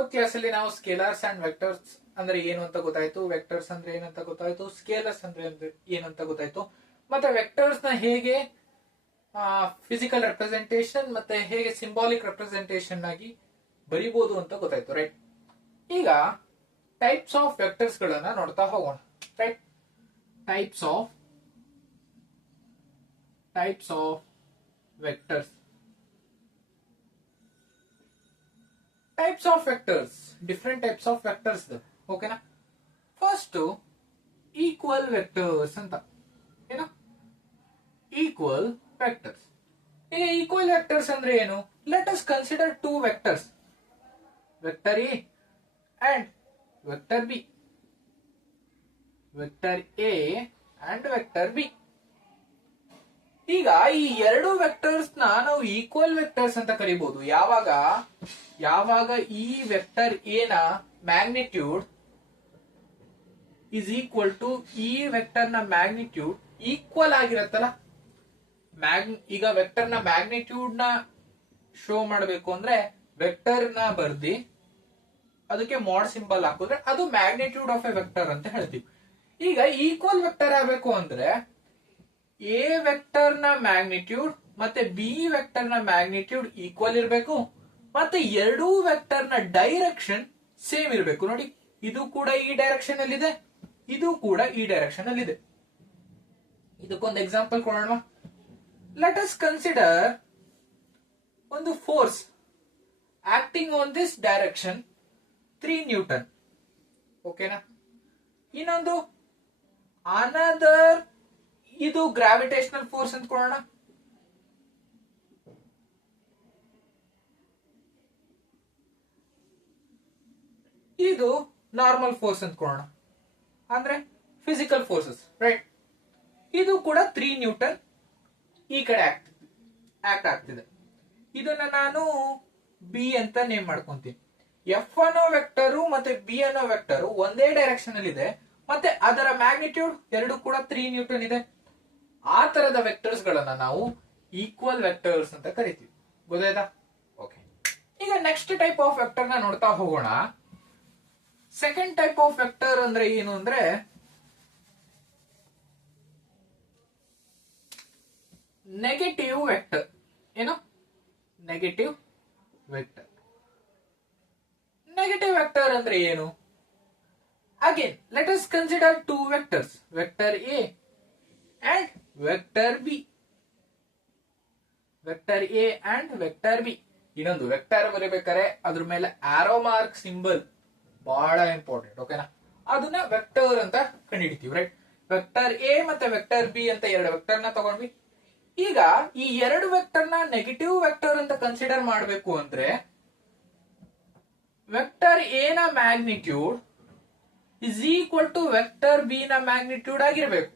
ಹೋದ್ ಕ್ಲಾಸ್ ಅಲ್ಲಿ ನಾವು ಸ್ಕೇಲರ್ಸ್ ಅಂಡ್ ವೆಕ್ಟರ್ಸ್ ಅಂದ್ರೆ ಏನು ಅಂತ ಗೊತ್ತಾಯ್ತು, ವೆಕ್ಟರ್ಸ್ ಅಂದ್ರೆ ಏನಂತ ಗೊತ್ತಾಯ್ತು, ಸ್ಕೇಲರ್ಸ್ ಅಂದ್ರೆ ಏನಂತ ಗೊತ್ತಾಯ್ತು, ಮತ್ತೆ ವೆಕ್ಟರ್ಸ್ ನ ಹೇಗೆ ಫಿಸಿಕಲ್ ರೆಪ್ರೆಸೆಂಟೇಷನ್ ಮತ್ತೆ ಹೇಗೆ ಸಿಂಬಾಲಿಕ್ ರೆಪ್ರೆಸೆಂಟೇಷನ್ ಆಗಿ ಬರಿಬಹುದು ಅಂತ ಗೊತ್ತಾಯ್ತು. ರೈಟ್, ಈಗ ಟೈಪ್ಸ್ ಆಫ್ ವೆಕ್ಟರ್ಸ್ ಗಳನ್ನ ನೋಡ್ತಾ ಹೋಗೋಣ. Right, types of vectors. Types of vectors, different types of vectors. ಓಕೆನಾ? ಫಸ್ಟ್ ಈಕ್ವಲ್ ವೆಕ್ಟರ್ಸ್ ಅಂತ. ಏನು? Equal vectors. ಈಗ ಈಕ್ವಲ್ ವೆಕ್ಟರ್ಸ್ ಅಂದ್ರೆ ಏನು? Let us consider two vectors, vector A and vector B. Vector A and vector B. ಈಗ ಈ ಎರಡು vectors ನಾವು ಈಕ್ವಲ್ ವೆಕ್ಟರ್ಸ್ ಅಂತ ಕರಿಬಹುದು. ಯಾವಾಗ ಈ ವೆಕ್ಟರ್ ಎ ನ ಮ್ಯಾಗ್ನಿಟ್ಯೂಡ್ ಇಸ್ ಈಕ್ವಲ್ ಟು ಈ ವೆಕ್ಟರ್ ನ ಮ್ಯಾಗ್ನಿಟ್ಯೂಡ್ ಈಕ್ವಲ್ ಆಗಿರತ್ತಲ್ಲ. ಈಗ ವೆಕ್ಟರ್ ನ ಮ್ಯಾಗ್ನಿಟ್ಯೂಡ್ ನ ಶೋ ಮಾಡಬೇಕು ಅಂದ್ರೆ ವೆಕ್ಟರ್ ನ ಬರ್ದಿ ಅದಕ್ಕೆ ಮಾಡ್ ಸಿಂಬಲ್ ಹಾಕಿದ್ರೆ ಅದು ಮ್ಯಾಗ್ನಿಟ್ಯೂಡ್ ಆಫ್ ಎ ವೆಕ್ಟರ್ ಅಂತ ಹೇಳ್ತೀವಿ. ಈಗ ಈಕ್ವಲ್ ವೆಕ್ಟರ್ ಆಗಬೇಕು ಅಂದ್ರೆ ಎ ವೆಕ್ಟರ್ ನ ಮ್ಯಾಗ್ನಿಟ್ಯೂಡ್ ಮತ್ತೆ ಬಿ ವೆಕ್ಟರ್ ನ ಮ್ಯಾಗ್ನಿಟ್ಯೂಡ್ ಈಕ್ವಲ್ ಇರಬೇಕು, ಮತ್ತೆ ಎರಡೂ ವೆಕ್ಟರ್ ನ ಡೈರೆಕ್ಷನ್ ಸೇಮ್ ಇರಬೇಕು. ನೋಡಿ, ಇದು ಕೂಡ ಈ ಡೈರೆಕ್ಷನ್ ಅಲ್ಲಿ ಇದೆ, ಇದು ಕೂಡ ಈ ಡೈರೆಕ್ಷನ್ ಅಲ್ಲಿ ಇದೆ. ಇದಕ್ಕೊಂದು ಎಕ್ಸಾಂಪಲ್ ಕೊಡೋಣ. ಲೆಟ್ ಅಸ್ ಕನ್ಸಿಡರ್ ಒಂದು force acting on this direction 3 Newton. ಓಕೆನಾ? ಇನ್ನೊಂದು ಅನದರ್, ಇದು ಗ್ರಾವಿಟೇಷನಲ್ ಫೋರ್ಸ್ ಅಂತ ಕೊಡೋಣ. ಇದು ನಾರ್ಮಲ್ ಫೋರ್ಸ್ ಅಂತ ಕೊಡೋಣ, ಅಂದ್ರೆ ಫಿಸಿಕಲ್ ಫೋರ್ಸಸ್. ರೈಟ್, ಇದು ಕೂಡ 3 ನ್ಯೂಟನ್ ಈ ಕಡೆ ಆಕ್ಟ್ ಆಗ್ತಿದೆ. ಇದನ್ನ ನಾನು ಬಿ ಅಂತ ನೇಮ್ ಮಾಡ್ಕೊಂತೀನಿ. ಎಫ್ ಅನ್ನೋ ವೆಕ್ಟರು ಮತ್ತೆ ಬಿ ಅನ್ನೋ ವೆಕ್ಟರು ಒಂದೇ ಡೈರೆಕ್ಷನ್ ಅಲ್ಲಿ ಇದೆ, ಮತ್ತೆ ಅದರ ಮ್ಯಾಗ್ನಿಟ್ಯೂಡ್ ಎರಡು ಕೂಡ 3 ನ್ಯೂಟನ್ ಇದೆ. ಆ ತರದ ವೆಕ್ಟರ್ಸ್ ಗಳನ್ನ ನಾವು ಈಕ್ವಲ್ ವೆಕ್ಟರ್ಸ್ ಅಂತ ಕರಿತೀವಿ. ಗೊತ್ತಾಯ್ತಾ? ಓಕೆ, ಈಗ ನೆಕ್ಸ್ಟ್ ಟೈಪ್ ಆಫ್ ವೆಕ್ಟರ್ ನ ನೋಡ್ತಾ ಹೋಗೋಣ. ಸೆಕೆಂಡ್ ಟೈಪ್ ಆಫ್ ವೆಕ್ಟರ್ ಅಂದ್ರೆ ಏನು ಅಂದ್ರೆ ನೆಗೆಟಿವ್ ವೆಕ್ಟರ್. ಏನು? Negative vector. ನೆಗೆಟಿವ್ ವೆಕ್ಟರ್ ಅಂದ್ರೆ ಏನು? Again let us consider two vectors, vector A and vector B. Vector A and vector B. ಇನ್ನೊಂದು ವೆಕ್ಟರ್ ಬರೀಬೇಕಾದ್ರೆ ಅದ್ರ ಮೇಲೆ ಆರೋ ಮಾರ್ಕ್ ಸಿಂಬಲ್ ಬಹಳ ಇಂಪಾರ್ಟೆಂಟ್. ಓಕೆನಾ? ಅದನ್ನ ವೆಕ್ಟರ್ ಅಂತ ಕಂಡುಹಿಡಿತೀವಿ. ರೈಟ್, ವೆಕ್ಟರ್ ಎ ಮತ್ತೆ ವೆಕ್ಟರ್ ಬಿ ಅಂತ ಎರಡು ವೆಕ್ಟರ್ ನ ತಗೊಂಡ್ವಿ. ಈಗ ಈ ಎರಡು ವೆಕ್ಟರ್ ನ ನೆಗೆಟಿವ್ ವೆಕ್ಟರ್ ಅಂತ ಕನ್ಸಿಡರ್ ಮಾಡಬೇಕು ಅಂದ್ರೆ ವೆಕ್ಟರ್ ಎ ನ magnitude is equal to vector B ನ ಮ್ಯಾಗ್ನಿಟ್ಯೂಡ್ ಆಗಿರ್ಬೇಕು,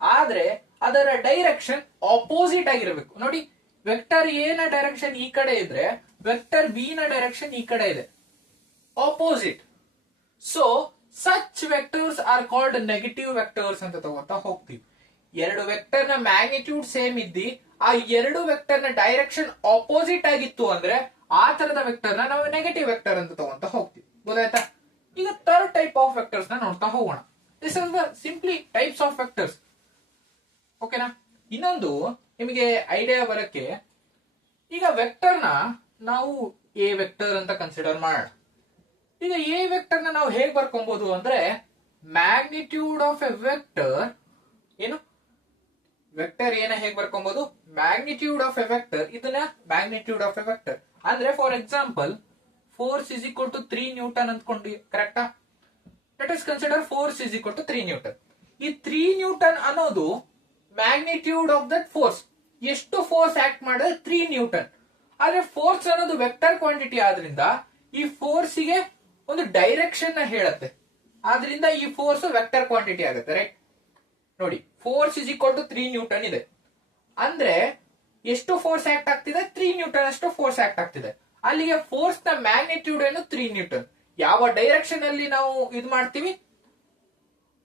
ಆದ್ರೆ ಅದರ ಡೈರೆಕ್ಷನ್ ಆಪೋಸಿಟ್ ಆಗಿರಬೇಕು. ನೋಡಿ, ವೆಕ್ಟರ್ ಎ ನ ಡೈರೆಕ್ಷನ್ ಈ ಕಡೆ ಇದ್ರೆ ವೆಕ್ಟರ್ ಬಿ ನ ಡೈರೆಕ್ಷನ್ ಈ ಕಡೆ ಇದೆ, opposite. So such vectors are called negative vectors ಅಂತ ತಗೋತಾ ಹೋಗ್ತೀವಿ. ಎರಡು ವೆಕ್ಟರ್ ನ ಮ್ಯಾಗ್ನಿಟ್ಯೂಡ್ ಸೇಮ್ ಇದ್ದಿ ಆ ಎರಡು ವೆಕ್ಟರ್ ನ ಡೈರೆಕ್ಷನ್ ಆಪೋಸಿಟ್ ಆಗಿತ್ತು ಅಂದ್ರೆ ಆ ತರದ ವೆಕ್ಟರ್ ನ ನಾವು ನೆಗೆಟಿವ್ ವೆಕ್ಟರ್ ಅಂತ ತಗೊಂತ ಹೋಗ್ತೀವಿ. ಗೊತ್ತಾಯ್ತಾ? ಈಗ ಥರ್ಡ್ ಟೈಪ್ ಆಫ್ ವೆಕ್ಟರ್ಸ್ ನ ನೋಡ್ತಾ ಹೋಗೋಣ. This is the simply types of vectors. ಓಕೆನಾ? ಇನ್ನೊಂದು ನಿಮಗೆ ಐಡಿಯಾ ಬರಕ್ಕೆ, ಈಗ ವೆಕ್ಟರ್ ನ ನಾವು ಎ ವೆಕ್ಟರ್ ಅಂತ ಕನ್ಸಿಡರ್ ಮಾಡೋಣ. ಈಗ ಎ ವೆಕ್ಟರ್ ನ ನಾವು ಹೇಗೆ ಬರ್ಕೊಬಹುದು ಅಂದ್ರೆ ಮ್ಯಾಗ್ನಿಟ್ಯೂಡ್ ಆಫ್ ಎ ವೆಕ್ಟರ್. ಏನು? ವೆಕ್ಟರ್ ಏನ ಹೇಗೆ ಬರ್ಕೊಬಹುದು? Magnitude of a vector. ಇದನ್ನ ಮ್ಯಾಗ್ನಿಟ್ಯೂಡ್ ಆಫ್ ಎ ವೆಕ್ಟರ್ ಅಂದ್ರೆ for example force is equal to 3 newton ಅಂದ್ಕೊಂಡ್ವಿ. ಕರೆಕ್ಟಾ? Let us consider force is equal to 3 newton. ಈ 3 ನ್ಯೂಟನ್ ಅನ್ನೋದು ಮ್ಯಾಗ್ನಿಟ್ಯೂಡ್ ಆಫ್ ದಟ್ ಫೋರ್ಸ್. ಎಷ್ಟು ಫೋರ್ಸ್ ಆಕ್ಟ್ ಮಾಡಿದ್ರೆ 3 ನ್ಯೂಟನ್. ಆದ್ರೆ force ಅನ್ನೋದು ವೆಕ್ಟರ್ ಕ್ವಾಂಟಿಟಿ ಆದ್ರಿಂದ ಈ ಫೋರ್ಸಿಗೆ ಒಂದು ಡೈರೆಕ್ಷನ್ ನ ಹೇಳುತ್ತೆ, ಆದ್ರಿಂದ ಈ ಫೋರ್ಸ್ ವೆಕ್ಟರ್ ಕ್ವಾಂಟಿಟಿ ಆಗುತ್ತೆ. ರೈಟ್, ನೋಡಿ, force is equal to 3 newton ಇದೆ ಅಂದ್ರೆ ಎಷ್ಟು ಫೋರ್ಸ್ ಆಕ್ಟ್ ಆಗ್ತಿದೆ? 3 ನ್ಯೂಟನ್ ಅಷ್ಟು ಫೋರ್ಸ್ ಆಕ್ಟ್ ಆಗ್ತಿದೆ. ಅಲ್ಲಿಗೆ ಫೋರ್ಸ್ ನ ಮ್ಯಾಗ್ನಿಟ್ಯೂಡ್ ಏನು? 3 ನ್ಯೂಟನ್. ಯಾವ ಡೈರೆಕ್ಷನ್ ಅಲ್ಲಿ ನಾವು ಇದು ಮಾಡ್ತೀವಿ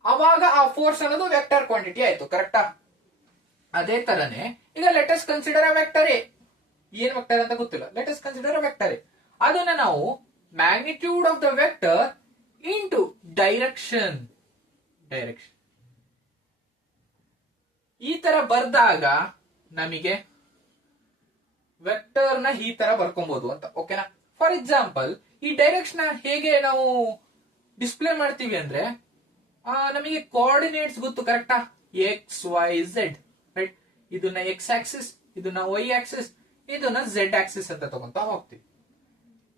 ಅವಾಗ ಆ ಫೋರ್ಸ್ ಅನ್ನೋದು ವೆಕ್ಟರ್ ಕ್ವಾಂಟಿಟಿ ಆಯ್ತು. ಕರೆಕ್ಟಾ? ಅದೇ ತರನೇ ಈಗ let us consider vector A. ಏನ್ ವೆಕ್ಟರ್ ಅಂತ ಗೊತ್ತಿಲ್ಲ, let us consider vector A. ಅದನ್ನ ನಾವು magnitude of the vector into direction. ಈ ತರ ಬರ್ದಾಗ ನಮಗೆ ವೆಕ್ಟರ್ ನ ಈ ತರ ಬರ್ಕೊಬಹುದು ಅಂತ. ಓಕೆನಾ? ಫಾರ್ ಎಕ್ಸಾಂಪಲ್, ಈ ಡೈರೆಕ್ಷನ್ ಹೇಗೆ ನಾವು ಡಿಸ್ಪ್ಲೇ ಮಾಡ್ತೀವಿ ಅಂದ್ರೆ, ನಮಗೆ ಕೋಆರ್ಡಿನೇಟ್ಸ್ ಗೊತ್ತು, ಕರೆಕ್ಟಾ? X y z, right? ಇದನ್ನ ಎಕ್ಸ್ ಆಕ್ಸಿಸ್, ಇದನ್ನ ವೈ ಆಕ್ಸಿಸ್, ಇದನ್ನ ಝೆಡ್ ಆಕ್ಸಿಸ್ ಅಂತ ತಗೊಂತ ಹೋಗ್ತೀವಿ.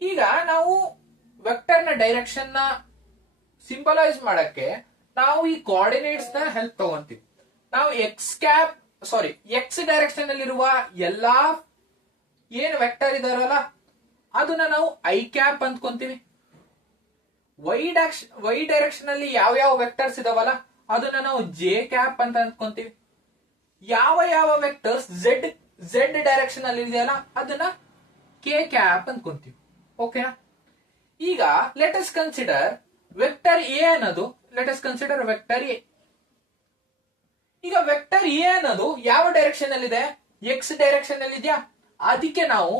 ಈಗ ನಾವು ವೆಕ್ಟರ್ ನ ಡೈರೆಕ್ಷನ್ ನ ಸಿಂಬಲೈಸ್ ಮಾಡಕ್ಕೆ ನಾವು ಈ ಕೋಆರ್ಡಿನೇಟ್ಸ್ ನ ಹೆಲ್ಪ್ ತಗೊಂತೀವಿ. ನಾವು ಎಕ್ಸ್ ಡೈರೆಕ್ಷನ್ ಅಲ್ಲಿರುವ ಎಲ್ಲಾ ಏನು ವೆಕ್ಟರ್ ಇದಾರಲ್ಲ ಅದನ್ನ ನಾವು ಐ ಕ್ಯಾಪ್ ಅಂದ್ಕೊಂತೀವಿ. ವೈ ಡೈರೆಕ್ಷನ್ ಅಲ್ಲಿ ಯಾವ ವೆಕ್ಟರ್ಸ್ ಇದಾವಲ್ಲ ಅದನ್ನ ನಾವು ಜೆ ಕ್ಯಾಪ್ ಅಂತ ಅಂದ್ಕೊಂತೀವಿ. ಯಾವ ವೆಕ್ಟರ್ಸ್ ಝೆಡ್ ಡೈರೆಕ್ಷನ್ ಅಲ್ಲಿ ಇದೆಯಲ್ಲ ಅದನ್ನ ಕೆ ಕ್ಯಾಪ್ ಅಂದ್ಕೊಂತೀವಿ. ಓಕೆನಾ? ಈಗ let us consider vector A ಅನ್ನೋದು, ವೆಕ್ಟರ್ ಎ. ಈಗ ವೆಕ್ಟರ್ ಎ ಅನ್ನೋದು ಯಾವ ಡೈರೆಕ್ಷನ್ ಅಲ್ಲಿ ಇದೆ? ಎಕ್ಸ್ ಡೈರೆಕ್ಷನ್ ಅಲ್ಲಿ ಇದೆಯಾ? ಅದಕ್ಕೆ ನಾವು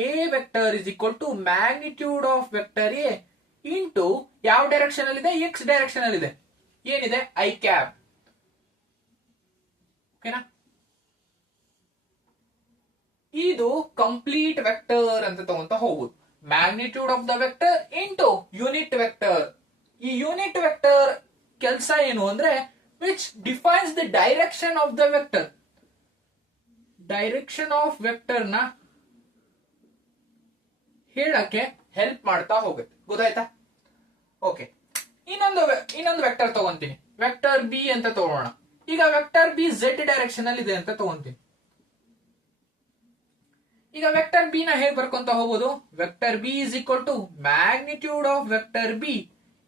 A vector is equal to magnitude of vector A into ಯಾವ ಡೈರೆಕ್ಷನ್ ಅಲ್ಲಿ ಇದೆ? ಎಕ್ಸ್ ಡೈರೆಕ್ಷನ್ ಅಲ್ಲಿ ಇದೆ. ಏನಿದೆ? I cap. ಓಕೆನಾ? ಇದು ಕಂಪ್ಲೀಟ್ ವೆಕ್ಟರ್ ಅಂತ ತಗೊಂತ ಹೋಗುದು. Magnitude of the vector into unit vector. ಈ ಯೂನಿಟ್ ವೆಕ್ಟರ್ ಕೆಲಸ ಏನು ಅಂದ್ರೆ, which defines the direction of the vector. Direction of vector ನ ಹೇಳಕ್ಕೆ ಹೆಲ್ಪ್ ಮಾಡ್ತಾ ಹೋಗುತ್ತೆ. ಗೊತ್ತಾಯ್ತಾ? ಓಕೆ, ಇನ್ನೊಂದು ವೆಕ್ಟರ್ ತಗೊಂತೀನಿ. ವೆಕ್ಟರ್ ಬಿ ಅಂತ ತಗೋಣ. ಈಗ ವೆಕ್ಟರ್ ಬಿ ಝೆಡ್ ಡೈರೆಕ್ಷನ್ ಅಲ್ಲಿ ಇದೆ ಅಂತ ತಗೊಂತೀನಿ. ಈಗ ವೆಕ್ಟರ್ ಬಿ ನ ಹೇಗೆ ಬರ್ಕೊಂತ ಹೋಗೋದು? Vector B is equal to magnitude of vector B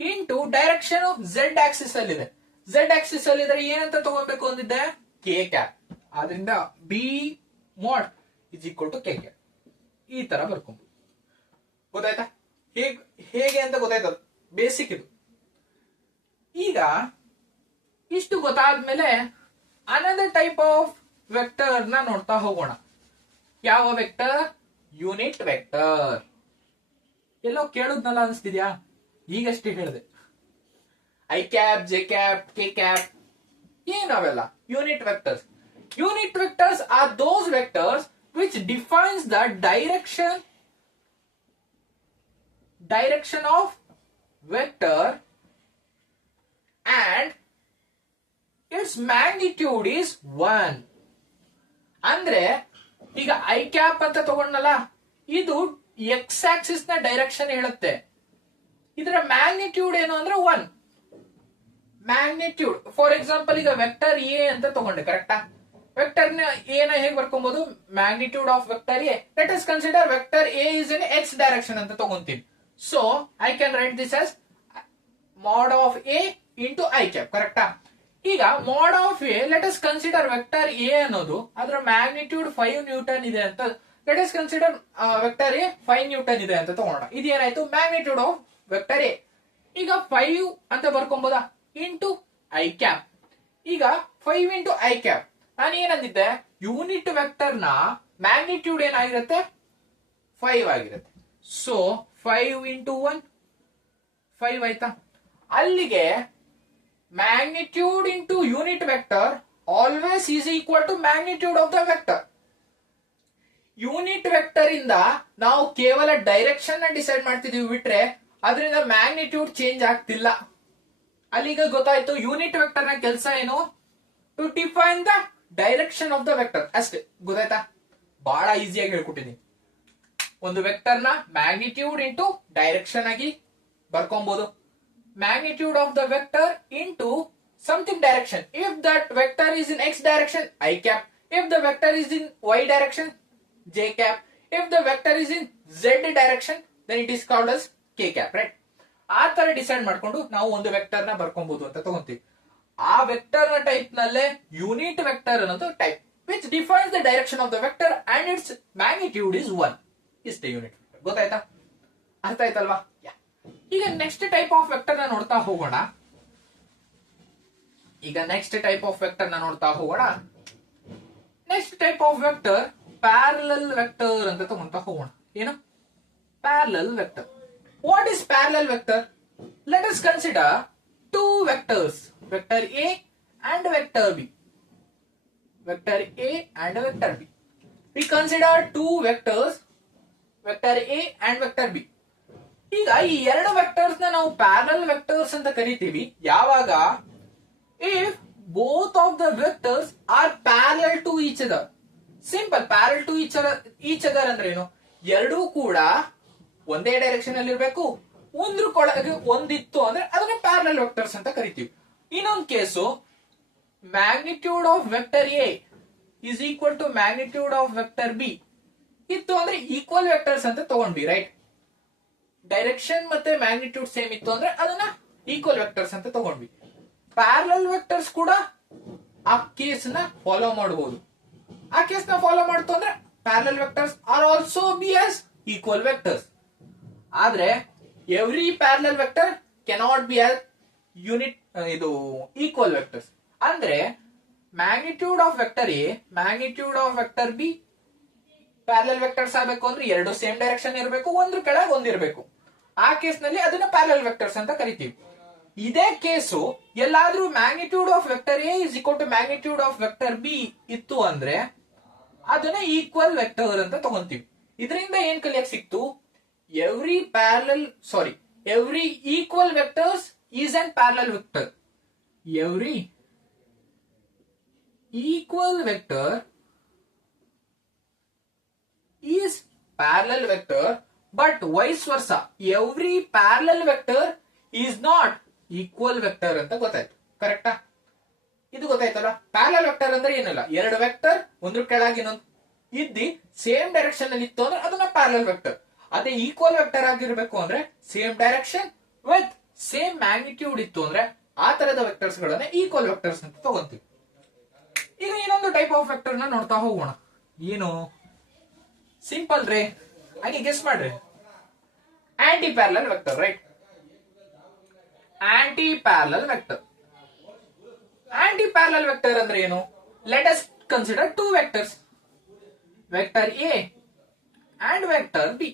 into direction Z axis ಅಲ್ಲಿ ಇದೆ. ಝೆಡ್ ಆಕ್ಸಿಸ್ ಅಲ್ಲಿ ಇದ್ರೆ ಏನಂತ ತಗೋಬೇಕು ಅಂದಿದ್ದೆ? K cap. ಆದ್ರಿಂದ B mod is equal to K cap. ಈ ತರ ಬರ್ಕೊಂಡು ಗೊತ್ತಾಯ್ತಾ? ಹೇಗೆ ಅಂತ ಗೊತ್ತಾಯ್ತದ? ಬೇಸಿಕ್ ಇದು. ಈಗ ಇಷ್ಟು ಗೊತ್ತಾದ್ಮೇಲೆ ಅನದರ್ ಟೈಪ್ ಆಫ್ ವೆಕ್ಟರ್ ನ ನೋಡ್ತಾ ಹೋಗೋಣ. ಯಾವ ವೆಕ್ಟರ್? Unit vector. ಎಲ್ಲೋ ಕೇಳುದ್ನಲ್ಲ ಅನ್ಸ್ತಿದ್ಯಾ? ಈಗಷ್ಟೇ ಹೇಳಿದೆ. I cap, J cap, K cap, ಏನವೆಲ್ಲ unit vectors. Unit vectors are those vectors which defines the direction of vector and its magnitude is 1. ಅಂದ್ರೆ ಈಗ ಐ ಕ್ಯಾಪ್ ಅಂತ ತಗೊಂಡಲ್ಲ, ಇದು ಎಕ್ಸ್ ಆಕ್ಸಿಸ್ ನ ಡೈರೆಕ್ಷನ್ ಹೇಳುತ್ತೆ. ಇದರ ಮ್ಯಾಗ್ನಿಟ್ಯೂಡ್ ಏನು ಅಂದ್ರೆ 1. ಮ್ಯಾಗ್ನಿಟ್ಯೂಡ್ ಫಾರ್ ಎಕ್ಸಾಂಪಲ್, ಈಗ ವೆಕ್ಟರ್ ಎ ಅಂತ ತಗೊಂಡೆ, ಕರೆಕ್ಟಾ? ವೆಕ್ಟರ್ ಎನ ಹೇಗೆ ಬರ್ಕೊಬಹುದು? Magnitude of vector A. Let us consider vector A is in X direction ಅಂತ ತಗೊಂತೀನಿ. So I can write this as mod of A into I cap, ಕರೆಕ್ಟಾ? ಈಗ mod of A, let us consider vector A ಅನ್ನೋದು ಅದರ magnitude 5 newton ಇದೆ ಅಂತ. Let us consider vector A 5 newton ಇದೆ ಅಂತ ತಗೋಣ. ಇದೇನಾಯ್ತು? Magnitude of vector A. ಈಗ 5 ಅಂತ ಬರ್ಕೊಂಬೋದಾ? Into I cap. ಈಗ 5 ಇಂಟು ಐ ಕ್ಯಾಪ್. ನಾನು ಏನಂದಿದ್ದೆ? ಯೂನಿಟ್ ವೆಕ್ಟರ್ ನ ಮ್ಯಾಗ್ನಿಟ್ಯೂಡ್ ಏನಾಗಿರುತ್ತೆ? 5 ಆಗಿರುತ್ತೆ. ಸೊ 5 ಇಂಟು 1 5 ಆಯ್ತಾ? ಅಲ್ಲಿಗೆ magnitude into unit vector always is equal to magnitude of the vector. Unit vector ಇಂದ ನಾವು ಕೇವಲ ಡೈರೆಕ್ಷನ್ ನ ಡಿಸೈಡ್ ಮಾಡ್ತಿದೀವಿ ಬಿಟ್ರೆ ಅದರಿಂದ ಮ್ಯಾಗ್ನಿಟ್ಯೂಡ್ ಚೇಂಜ್ ಆಗ್ತಿಲ್ಲ. ಅಲ್ಲಿಗ ಗೊತ್ತಾಯ್ತು ಯೂನಿಟ್ ವೆಕ್ಟರ್ ನ ಕೆಲಸ ಏನು? To define the direction of the vector. ಅಷ್ಟೇ. ಗೊತ್ತಾಯ್ತಾ? ಬಹಳ ಈಸಿಯಾಗಿ ಹೇಳ್ಕೊಟ್ಟಿದ್ದೀನಿ. ಒಂದು ವೆಕ್ಟರ್ ನ ಮ್ಯಾಗ್ನಿಟ್ಯೂಡ್ ಇಂಟು ಡೈರೆಕ್ಷನ್ ಆಗಿ ಬರ್ಕೊಬಹುದು. Magnitude of the vector into something direction. If that vector is in X direction, I cap. If the vector is in Y direction, J cap. If the vector is in Z direction, then it is called as K cap, right? ಆ ತರ decide ಮಾಡ್ಕೊಂಡು ನಾವು ಒಂದು vector ನ ಬರ್ಕೊಬಹುದು ಅಂತ ತಗೊಂತೀವಿ. ಆ vector ನ type ನಲ್ಲೇ ಯೂನಿಟ್ ವೆಕ್ಟರ್ ಅನ್ನೋದು type which defines the direction of the vector and its magnitude is 1. ಇಷ್ಟೇ ಯೂನಿಟ್ ವೆಕ್ಟರ್. ಗೊತ್ತಾಯ್ತಾ? ಅರ್ಥ ಆಯ್ತಲ್ವಾ? ಈಗ ನೆಕ್ಸ್ಟ್ ಟೈಪ್ ಆಫ್ ವೆಕ್ಟರ್ ನ ನೋಡ್ತಾ ಹೋಗೋಣ. Next type of vector parallel vector ಅಂತ ತಗೊಂತ ಹೋಗೋಣ. ಏನು? Parallel vector. What is parallel vector? Let us consider two vectors, vector A and vector B. Vector A and vector B. We consider two vectors, vector A and vector B. ಈಗ ಈ ಎರಡು vectors ನಾವು parallel vectors ಅಂತ ಕರಿತೀವಿ ಯಾವಾಗ if both of the vectors are parallel to each other. Simple, parallel to each other ಅಂದ್ರೆ ಏನು? ಎರಡೂ ಕೂಡ ಒಂದೇ ಡೈರೆಕ್ಷನ್ ಅಲ್ಲಿ ಇರಬೇಕು, ಒಂದ್ರ ಕೊಳಗೆ ಒಂದಿತ್ತು ಅಂದ್ರೆ ಅದನ್ನ ಪ್ಯಾರಲಲ್ ವೆಕ್ಟರ್ಸ್ ಅಂತ ಕರಿತೀವಿ. ಇನ್ನೊಂದು case magnitude of vector A is equal to magnitude of vector B ಇತ್ತು ಅಂದ್ರೆ ಈಕ್ವಲ್ ವೆಕ್ಟರ್ಸ್ ಅಂತ ತಗೊಂಡ್ವಿ, ರೈಟ್? ಡೈರೆಕ್ಷನ್ ಮತ್ತೆ ಮ್ಯಾಗ್ನಿಟ್ಯೂಡ್ ಸೇಮ್ ಇತ್ತು ಅಂದ್ರೆ ಅದನ್ನ ಈಕ್ವಲ್ ವೆಕ್ಟರ್ಸ್ ಅಂತ ತಗೊಂಡ್ವಿ. ಪ್ಯಾರಲಲ್ ವೆಕ್ಟರ್ಸ್ ಕೂಡ ಆ ಕೇಸ್ ನ ಫಾಲೋ ಮಾಡಬಹುದು. ಆ ಕೇಸ್ ನ ಫಾಲೋ ಮಾಡ್ತು ಅಂದ್ರೆ parallel vectors are also be as equal vectors. ಆದ್ರೆ every parallel vector cannot be as unit ಇದು ಈಕ್ವಲ್ ವೆಕ್ಟರ್ಸ್. ಅಂದ್ರೆ magnitude of vector A, magnitude of vector B parallel vectors ಆಗಬೇಕು ಅಂದ್ರೆ ಎರಡು ಸೇಮ್ ಡೈರೆಕ್ಷನ್ ಇರಬೇಕು, ಒಂದ್ರ ಕೆಳಗೆ ಒಂದಿರಬೇಕು. ಆ ಕೇಸ್ ನಲ್ಲಿ ಅದನ್ನ ಪ್ಯಾರಲಲ್ ವೆಕ್ಟರ್ಸ್ ಅಂತ ಕರಿತೀವಿ. ಇದೇ ಕೇಸು ಎಲ್ಲಾದ್ರೂ magnitude of vector A is equal to magnitude of vector B ಇತ್ತು ಅಂದ್ರೆ ಅದನ್ನ ಈಕ್ವಲ್ ವೆಕ್ಟರ್ ಅಂತ ತಗೊಂತೀವಿ. ಇದರಿಂದ ಏನ್ ಕಲಿಯಕ್ ಸಿಕ್ತು? Every equal vectors is an parallel vector. Every equal vector is parallel vector, but vice versa every parallel vector is not equal vector ಅಂತ ಗೊತ್ತಾಯ್ತು, ಕರೆಕ್ಟಾ? ಇದು ಗೊತ್ತಾಯ್ತಲ್ಲ. ಪ್ಯಾರಲಲ್ ವೆಕ್ಟರ್ ಅಂದ್ರೆ ಏನಲ್ಲ, ಎರಡು ವೆಕ್ಟರ್ ಒಂದ್ರ ಕೆಳಗೆ ಇನ್ನೊಂದು ಇದ್ದಿ ಸೇಮ್ ಡೈರೆಕ್ಷನ್ ಅಲ್ಲಿ ಇತ್ತು ಅಂದ್ರೆ ಅದನ್ನ ಪ್ಯಾರಲಲ್ ವೆಕ್ಟರ್. ಅದೇ ಈಕ್ವಲ್ ವೆಕ್ಟರ್ ಆಗಿರ್ಬೇಕು ಅಂದ್ರೆ same direction with same magnitude ಇತ್ತು ಅಂದ್ರೆ ಆ ತರದ ವೆಕ್ಟರ್ಸ್ ಗಳನ್ನ ಈಕ್ವಲ್ ವೆಕ್ಟರ್ಸ್ ಅಂತ ತಗೊಂತೀವಿ. ಈಗ ಇನ್ನೊಂದು ಟೈಪ್ ಆಫ್ ವೆಕ್ಟರ್ ನ ನೋಡ್ತಾ ಹೋಗೋಣ. ಏನು? ಸಿಂಪಲ್ ರೇ, ಹಾಗೆ ಗೆಸ್ ಮಾಡ್ರಿ. Anti parallel vector, right? Anti parallel vector. Anti parallel vector ಅಂದ್ರೆ ಏನು? Let us consider two vectors, vector A and vector B.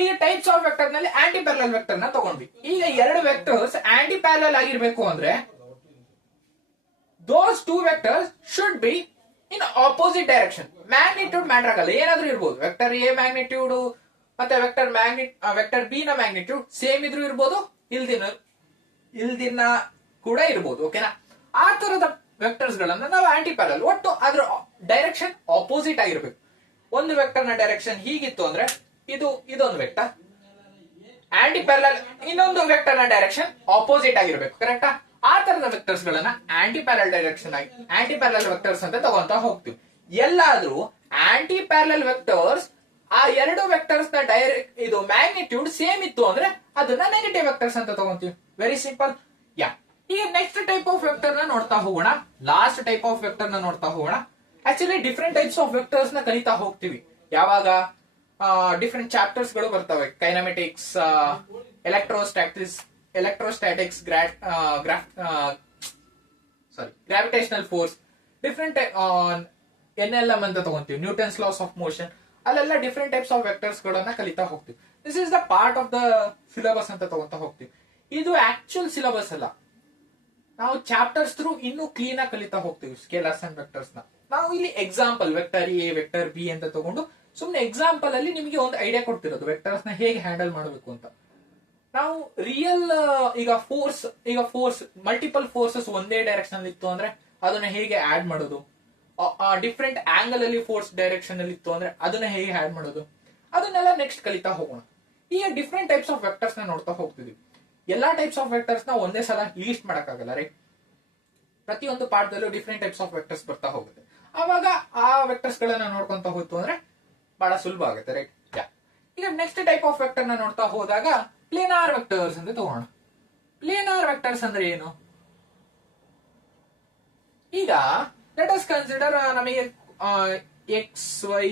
ಈಗ ಟೈಪ್ಸ್ ಆಫ್ ವೆಕ್ಟರ್ ನಲ್ಲಿ ಆಂಟಿ ಪ್ಯಾರಲಲ್ ವೆಕ್ಟರ್ ನ ತಗೊಂಡ್ವಿ. ಈಗ ಎರಡು ವೆಕ್ಟರ್ಸ್ ಆಂಟಿ ಪ್ಯಾರಲಲ್ ಆಗಿರ್ಬೇಕು ಅಂದ್ರೆ those two vectors should be in opposite direction. Magnitude matter ಆಗಲ್ಲ, ಏನಾದ್ರೂ ಇರ್ಬೋದು. ವೆಕ್ಟರ್ ಎ ಮ್ಯಾಗ್ನಿಟ್ಯೂಡ್ ಮತ್ತೆ ವೆಕ್ಟರ್ ಬಿ ನ ಮ್ಯಾಗ್ನಿಟ್ಯೂಡ್ ಸೇಮ್ ಇದ್ರೂ ಇರ್ಬೋದು, ಇಲ್ದಿನ ಕೂಡ ಇರ್ಬೋದು. ಓಕೆನಾ? ಆ ತರದ ವೆಕ್ಟರ್ಸ್ ಗಳನ್ನ ನಾವು ಆಂಟಿ ಪ್ಯಾರಲಲ್, ಒಟ್ಟು ಅದ್ರ ಡೈರೆಕ್ಷನ್ ಆಪೋಸಿಟ್ ಆಗಿರ್ಬೇಕು. ಒಂದು ವೆಕ್ಟರ್ ನ ಡೈರೆಕ್ಷನ್ ಹೀಗಿತ್ತು ಅಂದ್ರೆ ಇದೊಂದು ವೆಕ್ಟರ್, ಆಂಟಿ ಪ್ಯಾರಲಲ್ ಇನ್ನೊಂದು ವೆಕ್ಟರ್ ನ ಡೈರೆಕ್ಷನ್ ಆಪೋಸಿಟ್ ಆಗಿರ್ಬೇಕು, ಕರೆಕ್ಟಾ? ಆ ತರದ ವೆಕ್ಟರ್ಸ್ ಗಳನ್ನ ಆಂಟಿ ಪ್ಯಾರಲಲ್ ಡೈರೆಕ್ಷನ್ ಆಗಿ ಆಂಟಿ ಪ್ಯಾರಲಲ್ ವೆಕ್ಟರ್ಸ್ ಅಂತ ತಗೊಂತ ಹೋಗ್ತೀವಿ. ಎಲ್ಲಾದ್ರೂ ಆಂಟಿ ಪ್ಯಾರಲಲ್ ವೆಕ್ಟರ್ಸ್ ಆ ಎರಡು ವೆಕ್ಟರ್ಸ್ ನ ಇದು ಮ್ಯಾಗ್ನಿಟ್ಯೂಡ್ ಸೇಮ್ ಇತ್ತು ಅಂದ್ರೆ ಅದನ್ನ ನೆಗೆಟಿವ್ ವೆಕ್ಟರ್ಸ್ ಅಂತ ತಗೊಂತೀವಿ. Very simple. ಯಾ, ಈಗ ನೆಕ್ಸ್ಟ್ ಟೈಪ್ ಆಫ್ ವೆಕ್ಟರ್ ನ ನೋಡ್ತಾ ಹೋಗೋಣ. ಲಾಸ್ಟ್ ಟೈಪ್ ಆಫ್ ವೆಕ್ಟರ್ ನ ನೋಡ್ತಾ ಹೋಗೋಣ. Actually different types of vectors ನ ಕಲಿತಾ ಹೋಗ್ತೀವಿ ಯಾವಾಗ ಡಿಫರೆಂಟ್ ಚಾಪ್ಟರ್ಸ್ ಗಳು ಬರ್ತವೆ. Kinematics, electrostatics, gravitational force, different NLM ಅಂತ ತಗೊಂತೀವಿ, ನ್ಯೂಟನ್ಸ್ ಲಾಸ್ ಆಫ್ ಮೋಷನ್. ಅಲ್ಲೆಲ್ಲ ಡಿಫರೆಂಟ್ ಟೈಪ್ಸ್ ಆಫ್ ವೆಕ್ಟರ್ಸ್ ಗಳನ್ನ ಕಲಿತಾ ಹೋಗ್ತೀವಿ. This is the part of the syllabus ಅಂತ ತಗೊಂತ ಹೋಗ್ತೀವಿ. ಇದು ಆಕ್ಚುಯಲ್ ಸಿಲೆಬಸ್ ಅಲ್ಲ, ನಾವು ಚಾಪ್ಟರ್ಸ್ ಥ್ರೂ ಇನ್ನೂ ಕ್ಲೀನ್ ಆಗಿ ಕಲಿತಾ ಹೋಗ್ತೀವಿ ಸ್ಕೇಲರ್ಸ್ ಅಂಡ್ ವೆಕ್ಟರ್ಸ್ ನ. ನಾವು ಇಲ್ಲಿ example vector A, vector B ಅಂತ ತಗೊಂಡು ಸುಮ್ನೆ ಎಕ್ಸಾಂಪಲ್ ಅಲ್ಲಿ ನಿಮಗೆ ಒಂದು ಐಡಿಯಾ ಕೊಡ್ತಿರೋದು ವೆಕ್ಟರ್ಸ್ ನ ಹೇಗೆ ಹ್ಯಾಂಡಲ್ ಮಾಡಬೇಕು ಅಂತ. ನಾವು ರಿಯಲ್ ಈಗ ಫೋರ್ಸ್ ಮಲ್ಟಿಪಲ್ ಫೋರ್ಸಸ್ ಒಂದೇ ಡೈರೆಕ್ಷನ್ ಅಲ್ಲಿ ಇತ್ತು ಅಂದ್ರೆ ಅದನ್ನ ಹೇಗೆ ಆಡ್ ಮಾಡೋದು, ಡಿಫ್ರೆಂಟ್ ಆಂಗಲ್ ಅಲ್ಲಿ ಫೋರ್ಸ್ ಡೈರೆಕ್ಷನ್ ಅಲ್ಲಿ ಇತ್ತು ಅಂದ್ರೆ ಅದನ್ನ ಹೇಗೆ ಆಡ್ ಮಾಡೋದು, ಅದನ್ನೆಲ್ಲ ನೆಕ್ಸ್ಟ್ ಕಲಿತಾ ಹೋಗೋಣ. ಈಗ ಡಿಫ್ರೆಂಟ್ ಟೈಪ್ಸ್ ಆಫ್ ವೆಕ್ಟರ್ಸ್ ನ ನೋಡ್ತಾ ಹೋಗ್ತಿದ್ವಿ. ಎಲ್ಲಾ ಟೈಪ್ಸ್ ಆಫ್ ವೆಕ್ಟರ್ಸ್ ನ ಒಂದೇ ಸಲ ಲೀಸ್ಟ್ ಮಾಡಕ್ಕಾಗಲ್ಲ, ರೈಟ್? ಪ್ರತಿಯೊಂದು ಪಾಠದಲ್ಲೂ ಡಿಫ್ರೆಂಟ್ ಟೈಪ್ಸ್ ಆಫ್ ವೆಕ್ಟರ್ಸ್ ಬರ್ತಾ ಹೋಗುತ್ತೆ. ಅವಾಗ ಆ ವೆಕ್ಟರ್ಸ್ ಗಳನ್ನ ನೋಡ್ಕೊಂತ ಹೋಯ್ತು ಅಂದ್ರೆ ಬಹಳ ಸುಲಭ ಆಗುತ್ತೆ, ರೈಟ್? ಈಗ ನೆಕ್ಸ್ಟ್ ಟೈಪ್ ಆಫ್ ವೆಕ್ಟರ್ ನ ನೋಡ್ತಾ ಹೋದಾಗ ಪ್ಲೇನಾರ್ ವೆಕ್ಟರ್ಸ್ ಅಂತ ತಗೋಣ. ಪ್ಲೇನಾರ್ ವೆಕ್ಟರ್ಸ್ ಅಂದ್ರೆ ಏನು? ಈಗ ಲೆಟ್ ಅಸ್ ಕನ್ಸಿಡರ್ ನಮಗೆ ಎಕ್ಸ್ ವೈ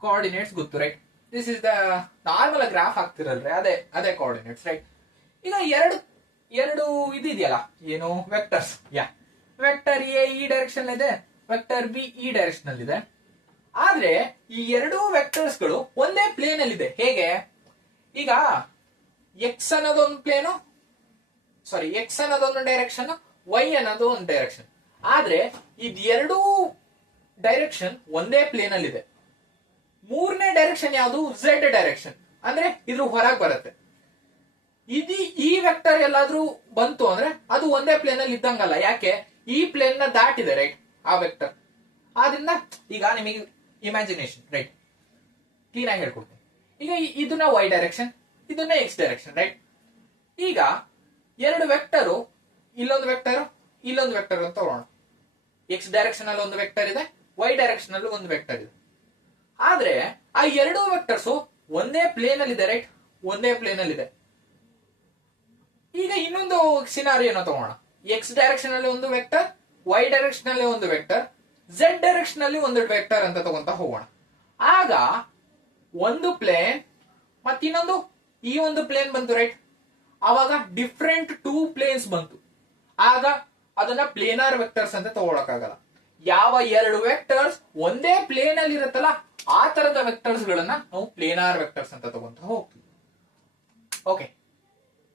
ಕೋಆರ್ಡಿನೇಟ್ಸ್ ಗೊತ್ತು, right? This is the normal graph ಆಗ್ತಿರಲ್ರಿ, ಅದೇ ಕೋಆರ್ಡಿನೇಟ್ಸ್, ರೈಟ್? ಈಗ ಎರಡು ಇದೆಯಲ್ಲ, ಏನು ವೆಕ್ಟರ್ಸ್. ವೆಕ್ಟರ್ ಎ ಈ ಡೈರೆಕ್ಷನ್ ಇದೆ, ವೆಕ್ಟರ್ ಬಿ ಈ ಡೈರೆಕ್ಷನ್ ಅಲ್ಲಿ ಇದೆ. ಆದ್ರೆ ಈ ಎರಡೂ ವೆಕ್ಟರ್ಸ್ ಗಳು ಒಂದೇ ಪ್ಲೇನ್ ಅಲ್ಲಿ ಇದೆ. ಹೇಗೆ? ಈಗ ಎಕ್ಸ್ ಅನ್ನೋದು ಒಂದು ಪ್ಲೇನು, ಸಾರಿ ಎಕ್ಸ್ ಅನ್ನೋದು ಒಂದು ಡೈರೆಕ್ಷನ್, ವೈ ಅನ್ನೋದು ಒಂದು ಡೈರೆಕ್ಷನ್. ಆದ್ರೆ ಇದೆರಡೂ ಡೈರೆಕ್ಷನ್ ಒಂದೇ ಪ್ಲೇನ್ ಅಲ್ಲಿ ಇದೆ. ಮೂರನೇ ಡೈರೆಕ್ಷನ್ ಯಾವುದು? Z direction. ಅಂದ್ರೆ ಇದ್ರ ಹೊರಗೆ ಬರುತ್ತೆ. ಈ ವೆಕ್ಟರ್ ಎಲ್ಲಾದ್ರೂ ಬಂತು ಅಂದ್ರೆ ಅದು ಒಂದೇ ಪ್ಲೇನ್ ಅಲ್ಲಿ ಇದ್ದಂಗಲ್ಲ. ಯಾಕೆ? ಈ ಪ್ಲೇನ್ ನ ದಾಟಿದೆ ರೈಟ್ ಆ ವೆಕ್ಟರ್. ಆದ್ರಿಂದ ಈಗ ನಿಮಗೆ ಇಮ್ಯಾಜಿನೇಷನ್ ರೈಟ್ ಕ್ಲೀನ್ ಆಗಿ ಹೇಳ್ಕೊಡ್ತೀನಿ. ಈಗ ಇದನ್ನ ವೈ ಡೈರೆಕ್ಷನ್, ಇದನ್ನ ಎಕ್ಸ್ ಡೈರೆಕ್ಷನ್ ರೈಟ್. ಈಗ ಎರಡು ವೆಕ್ಟರು, ಇಲ್ಲೊಂದು ವೆಕ್ಟರ್ ಇಲ್ಲೊಂದು ವೆಕ್ಟರ್ ಅಂತ ತಗೊಳ್ಳೋಣ. ಎಕ್ಸ್ ಡೈರೆಕ್ಷನ್ ಅಲ್ಲಿ ಒಂದು ವೆಕ್ಟರ್ ಇದೆ, ವೈ ಡೈರೆಕ್ಷನ್ ಅಲ್ಲಿ ಒಂದು ವೆಕ್ಟರ್ ಇದೆ. ಆದ್ರೆ ಆ ಎರಡೂ ವೆಕ್ಟರ್ಸ್ ಒಂದೇ ಪ್ಲೇನ್ ಅಲ್ಲಿ ಇದೆ ರೈಟ್, ಒಂದೇ ಪ್ಲೇನ್ ಅಲ್ಲಿ ಇದೆ. ಈಗ ಇನ್ನೊಂದು ಸಿನಾರಿಯೋನ ತಗೋಣ. ಎಕ್ಸ್ ಡೈರೆಕ್ಷನ್ ಅಲ್ಲಿ ಒಂದು ವೆಕ್ಟರ್, ವೈ ಡೈರೆಕ್ಷನ್ ಅಲ್ಲಿ ಒಂದು ವೆಕ್ಟರ್, ಝೆಡ್ ಡೈರೆಕ್ಷನ್ ಅಲ್ಲಿ ಒಂದು ವೆಕ್ಟರ್ ಅಂತ ತಗೊಂತ ಹೋಗೋಣ. ಆಗ ಒಂದು ಪ್ಲೇನ್ ಮತ್ತಿನ್ನೊಂದು ಈ ಒಂದು ಪ್ಲೇನ್ ಬಂತು ರೈಟ್. ಆವಾಗ ಡಿಫ್ರೆಂಟ್ ಟೂ ಪ್ಲೇನ್ಸ್ ಬಂತು. ಆಗ ಅದನ್ನ ಪ್ಲೇನಾರ್ ವೆಕ್ಟರ್ಸ್ ಅಂತ ತಗೊಳಕಾಗಲ್ಲ. ಯಾವ ಎರಡು ವೆಕ್ಟರ್ಸ್ ಒಂದೇ ಪ್ಲೇನ್ ಅಲ್ಲಿ ಇರುತ್ತಲ್ಲ ಆ ತರದ ವೆಕ್ಟರ್ಸ್ ಗಳನ್ನ ನಾವು ಪ್ಲೇನಾರ್ ವೆಕ್ಟರ್ಸ್ ಅಂತ ತಗೊಂತ ಹೋಗ್ತೀವಿ. Okay,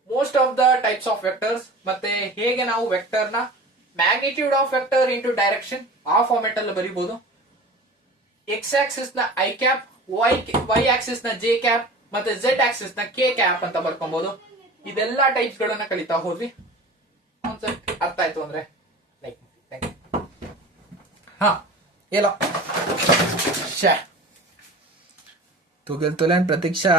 most of the types of vectors ಮತ್ತೆ ಹೇಗೆ ನಾವು ವೆಕ್ಟರ್ ನ magnitude of vector into direction ಆ ಫಾರ್ಮೆಟ್ ಅಲ್ಲಿ ಬರೀಬಹುದು. ಎಕ್ಸ್ ಆಕ್ಸಿಸ್ ನ ಐ ಕ್ಯಾಪ್, ವೈ ಆಕ್ಸಿಸ್ ನ ಜೆ ಕ್ಯಾಪ್ ಮತ್ತೆ ಝೆಡ್ ಆಕ್ಸಿಸ್ ನ ಕೆ ಕ್ಯಾಪ್ ಅಂತ ಬರ್ಕೊಬಹುದು. ಇದೆಲ್ಲಾ ಟೈಪ್ಸ್ ಗಳನ್ನ ಕಲಿತಾ ಹೋದ್ವಿ. ಕಾನ್ಸೆಪ್ಟ್ ಅರ್ಥ ಆಯ್ತು ಅಂದ್ರೆ ಲೈಕ್ ಥ್ಯಾಂಕ್ ಯು. ಹಾ ಎಲ್ಲ तू गेलतो प्रतीक्षा